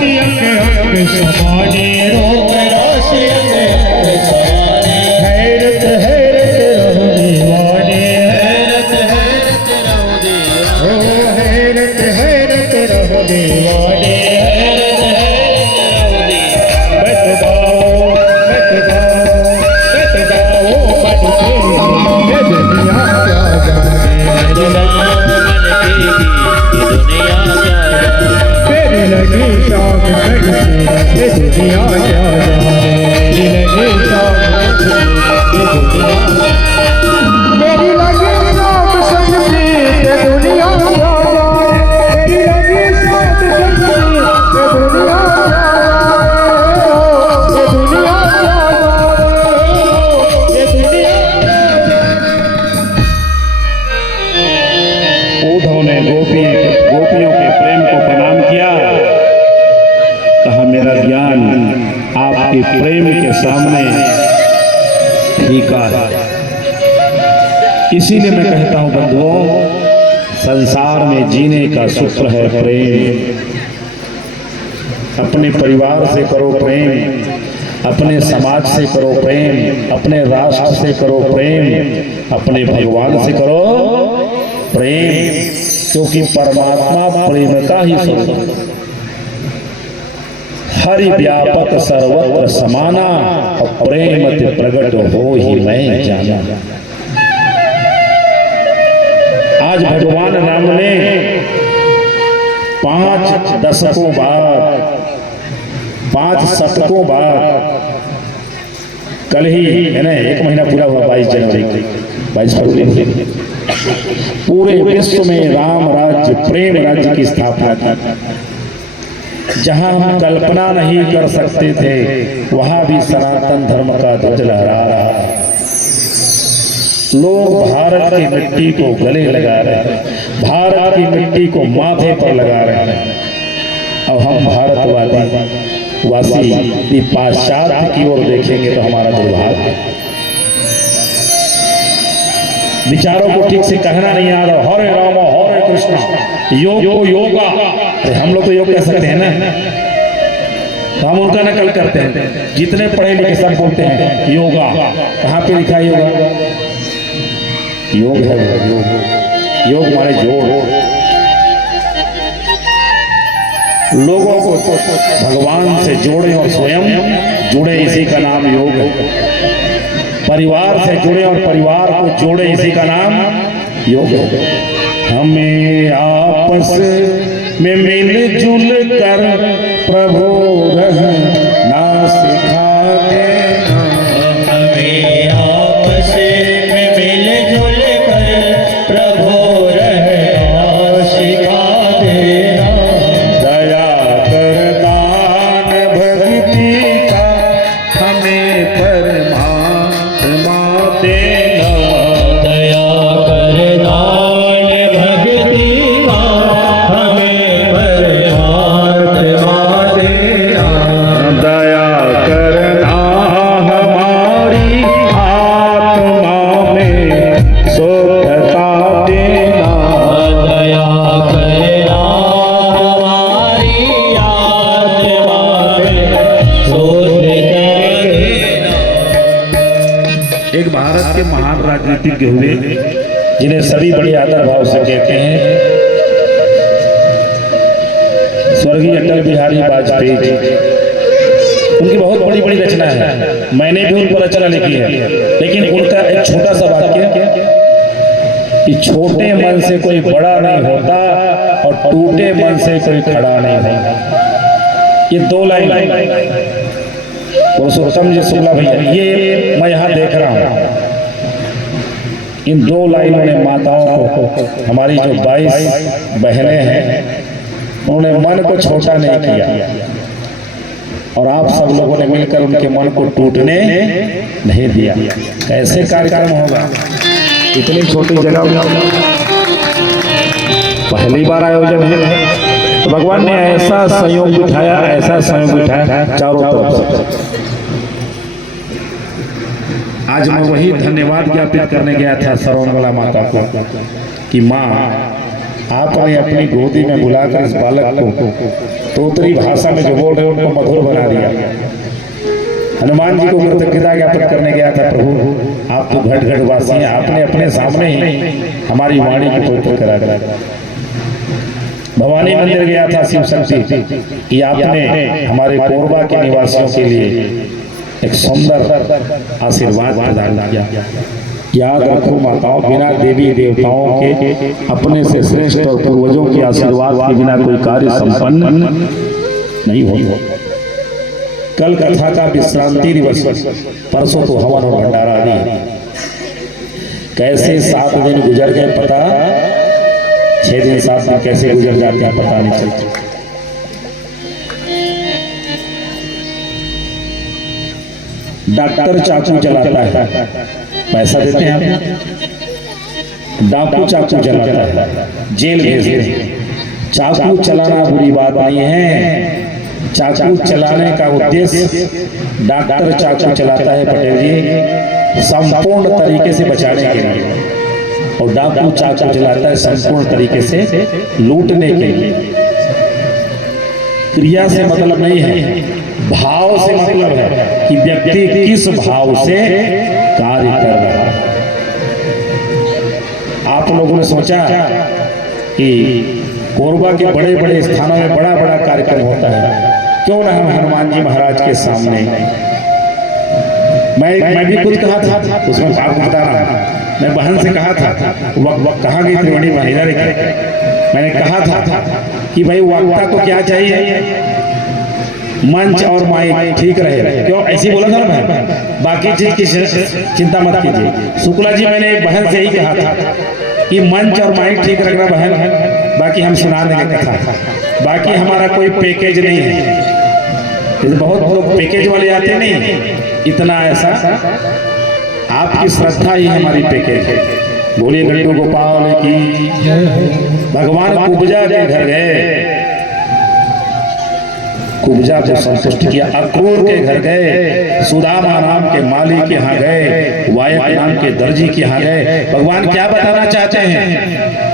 राशि अंग अंग समाने रूप राशि अंग अंग समाने हैरत हैरत रहो दीवाने हैरत हैरत रहो दीवाने ओ हैरत हैरत रहो दीवाने हैरत हैरत रहो गोपियों के प्रेम को प्रणाम किया। कहा मेरा ज्ञान आपके प्रेम के सामने फीका है। इसीलिए मैं कहता हूं बंधुओं, संसार में जीने का सूत्र है प्रेम। अपने परिवार से करो प्रेम, अपने समाज से करो प्रेम, अपने राष्ट्र से करो प्रेम, अपने भगवान से करो प्रेम, क्योंकि परमात्मा प्रेम का ही स्वरूप। हरि व्यापक सर्वत्र समाना और प्रेम प्रकट हो ही मैं जाना। आज भगवान राम ने 5 दशकों बाद, 5 शतकों बाद, कल ही है ना 1 महीना पूरा हुआ 22 जनवरी 22 फरवरी, पूरे विश्व में राम राज्य प्रेम राज्य की स्थापना की। जहां हम कल्पना नहीं कर सकते थे वहां भी सनातन धर्म का ध्वज लहरा रहा है। लोग भारत की मिट्टी को गले लगा रहे हैं, भारत की मिट्टी को माथे पर लगा रहे हैं। अब हम भारतवासी पाश्चात्य की ओर देखेंगे तो हमारा दुर्भाग्य है। विचारों को ठीक से कहना नहीं आ रहा। हरे राम हरे कृष्णा, योग को योगा, हम लोग तो योग कह सकते हैं ना, तो हम उनका नकल करते हैं। जितने पढ़े लिखे सब बोलते हैं योगा। कहाँ पे लिखा है योगा? योग है योग, योग माने जोड़। लोगों को भगवान से जोड़े और स्वयं जुड़े, इसी का नाम योग है। परिवार से जुड़े और परिवार को जोड़े, इसी का नाम योग है। हमें आपस में मिलजुल कर प्रभु रहना सिखा देना। हमें आपस में मिलजुल कर प्रभु रहना सिखा देना। दया कर दान भक्ति का हमें परमात्मा देना। दया कर दान भक्ति का हमें परमात्मा देना। दया करना हमारी आत्मा में सुखता देना। दया करना हमारी आत्मा में सुख देना। एक भारत के महान राजनीतिज्ञ हुए जिन्हें सभी बड़े आदर भाव से कहते हैं, स्वर्गीय अटल बिहारी वाजपेयी जी। उनकी बहुत बड़ी बड़ी रचना है, मैंने भी उन पर रचना लिखी है, लेकिन उनका एक छोटा सा वाक्य कि छोटे मन से कोई बड़ा नहीं होता और टूटे मन से कोई खड़ा नहीं होता। ये 2 लाइन पुरुषोत्तम जी शुक्ला भैया, ये मैं यहाँ देख रहा हूँ। इन 2 लाइनों ने माताओं को, हमारी जो 22 बहनें हैं, उन्होंने मन को छोटा नहीं किया और आप सब लोगों ने मिलकर उनके मन को टूटने नहीं दिया। कैसे कार्यक्रम होगा इतनी छोटी जगह में? पहली बार आयोजन है, तो भगवान ने ऐसा संयोग बिठाया, ऐसा संयोग बिठाया चारों तरफ से। आज मैं वही धन्यवाद ज्ञापित करने गया था सरवणगला माता को कि माँ आपने अपनी गोदी में बुलाकर इस बालक को तोतरी भाषा में जो बोल रहे उनको मधुर बना दिया। हनुमान जी को कृतज्ञता ज्ञापन करने गया था, प्रभु आप तो घट घट वासी हैं, आपने अपने सामने ही हमारी वाणी को पवित्र करा दिया। भवानी मंदिर गया था शिव शक्ति कि आपने हमारे कोरबा के निवासियों के लिए एक सुंदर आशीर्वाद प्रदान किया। याद रखो माताओं, बिना देवी देवताओं के अपने से श्रेष्ठ और पूर्वजों के आशीर्वाद के बिना कोई कार्य संपन्न नहीं हो। कल कथा का विश्रांति दिवस, परसों तो हवन और भंडारा आदि। कैसे 7 दिन गुजर गए पता, 6 दिन 7 दिन कैसे गुजर जाते हैं पता नहीं चलता। डॉक्टर चाकू चलाता है, पैसा देते हैं आप। डाकू चाकू चलाता है, जेल भेजते हैं। चाकू चलाना बुरी बात नहीं है, चाकू चलाने का उद्देश्य डॉक्टर चाकू चलाता है पटेल जी संपूर्ण तरीके से बचाने के लिए, और डाकू चाकू चलाता है संपूर्ण तरीके से लूटने के लिए। क्रिया से मतलब नहीं है, भाव से मतलब है कि व्यक्ति किस भाव से कार्य कर रहा है। आप लोगों ने सोचा कि कोरबा के बड़े बड़े स्थानों में बड़ा बड़ा कार्यक्रम होता है, क्यों ना हम हनुमान जी महाराज के सामने। मैं भी खुद कहा था, उसमें आपको बता रहा हूं, मैं बहन से कहा था, कहाँ गई त्रिवेणी बहन, मैंने कहा था कि भाई वक्ता को क्या चाहिए, मंच और माइक ठीक रहे। क्यों ऐसी बोला था ना बहन, बाकी चीज की चिंता मत कीजिए। शुक्ला जी मैंने बहन से ही कहा था कि मंच और माइक ठीक रखना बहन, बाकी हम सुना देंगे कथा, बाकी हमारा कोई पैकेज नहीं है। बहुत लोग पैकेज वाले आते नहीं, इतना ऐसा आपकी श्रद्धा ही हमारी पैकेज है। बोलिए गणेश गोपाल की। भगवान कुब्जा के घर गए, कुब्जा को संतुष्ट किया। अक्रूर के घर गए, सुदामा नाम के माली के यहाँ गए, वायक नाम के दर्जी के यहाँ गए। भगवान क्या बताना चाहते हैं?